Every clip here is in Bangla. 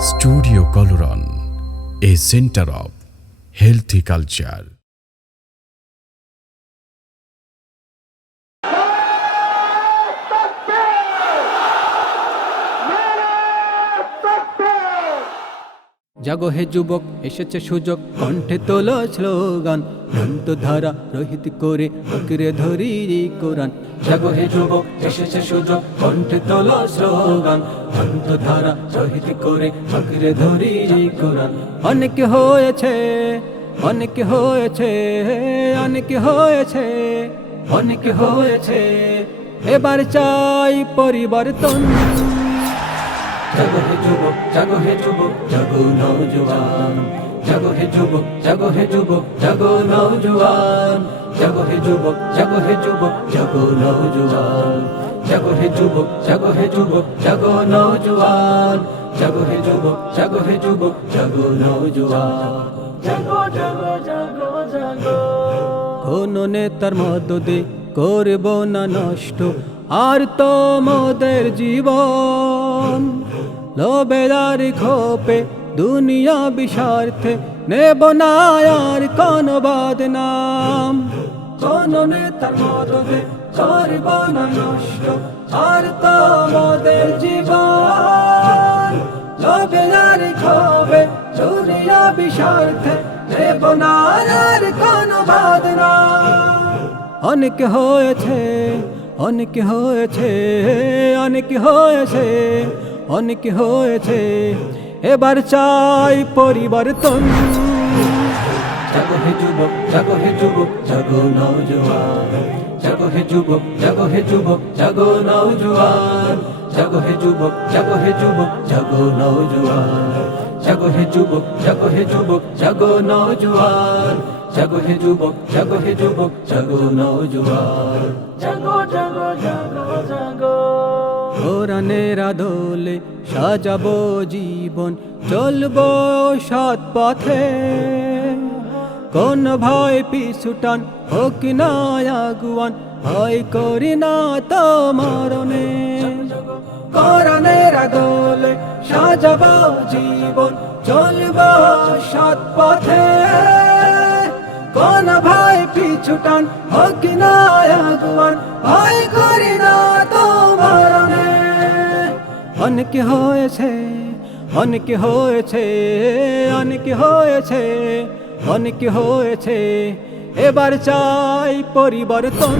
Studio Coloron, a center of healthy culture. জাগো হে যুবক, এসেছে সুযোগ, কণ্ঠে তোলো স্লোগান, গ্রন্থধারা রহিত করে আঁকড়ে ধরি কোরআন। জাগো হে যুবক, এসেছে সুযোগ, কণ্ঠে তোলো স্লোগান, গ্রন্থধারা রহিত করে আঁকড়ে ধরি কোরআন। অনেক হয়েছে, অনেক হয়েছে, অনেক হয়েছে, অনেক হয়েছে, এবার চাই পরিবর্তন। জাগো হে যুবক, জাগো হে যুবক, জাগো নওজোয়ান। জাগো হে যুবক, জাগো হে যুবক, জাগো নওজোয়ান। জাগো হে যুবক, জাগো হে যুবক, জাগো নওজোয়ান। জাগো হে যুবক, জাগো হে যুবক, জাগো নওজোয়ান। জাগো হে যুবক, জাগো হে যুবক, জাগো নওজোয়ান। জাগো জাগো জাগো জাগো। কোন নেতার মদদে করব না নষ্ট আর তোমাদের জীবন। লোভের খোপে দুনিয়া বিস্বার্থে নেব না আর কোন বদনাম। কোন নেতার মদদে করব না নষ্ট আর তোমাদের জীবন। লোভের খোপে দুনিয়া বিস্বার্থে নেব না আর কোন বদনাম। অনেক হয়েছে, অনেক হয়েছে, অনেক হয়েছে, অনেক হয়েছে, এবার চাই পরিবর্তন। জাগো হে যুবক, জাগো হে যুবক, জাগো নওজোয়ান। জাগো হে যুবক, জাগো হে যুবক, জাগো নওজোয়ান। জাগো হে যুবক, জাগো হে যুবক, জাগো নওজোয়ান। জাগো হে যুবক, জাগো হে যুবক, জাগো নওজোয়ান। জাগো হে যুবক, জাগো হে যুবক, জাগো নওজোয়ান। জাগো জাগো জাগো জাগো। কোরআনের আদলে সাজাবো জীবন, চলবো সৎ পথে। কোন ভয় পিছুটান হোক না আগুয়ান, ভয় করি না তো মরণে। কোরআনের আদলে সাজাবো জীবন, চলবো সৎ পথে। কোন ভয় পিছুটান হোক না আগুয়ান, ভয় করি না তো মরণে। অনেক হয়েছে, অনেক হয়েছে, অনেক হয়েছে, অনেক হয়েছে, এবার চাই পরিবর্তন।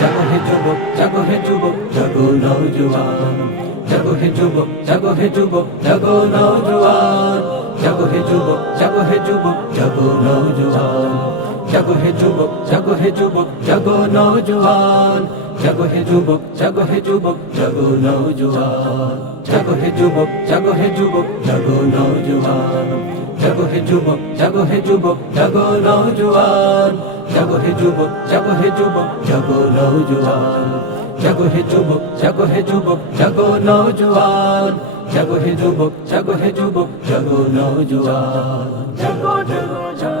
জাগো হে যুবক, জাগো হে যুবক, জাগো নওজোয়ান। জাগো হে যুবক, জাগো হে যুবক, জাগো নওজোয়ান। জাগো হে যুবক, জাগো হে যুবক, জাগো নওজোয়ান। জাগো হে যুবক, জাগো হে যুবক, জাগো নওজোয়ান। জাগো হে যুবক, জাগো হে যুবক, জাগো নওজোয়ান। জাগো হে যুবক, জাগো হে যুবক, জাগো নওজোয়ান। জাগো হে যুবক, জাগো হে যুবক, জাগো নওজোয়ান। জাগো হে যুবক, জাগো হে যুবক, জাগো নওজোয়ান। জাগো হে যুবক, জাগো হে যুবক, জাগো নওজোয়ান। জাগো হে যুবক, জাগো হে যুবক, জাগো নওজোয়ান। জাগো জাগো জাগো।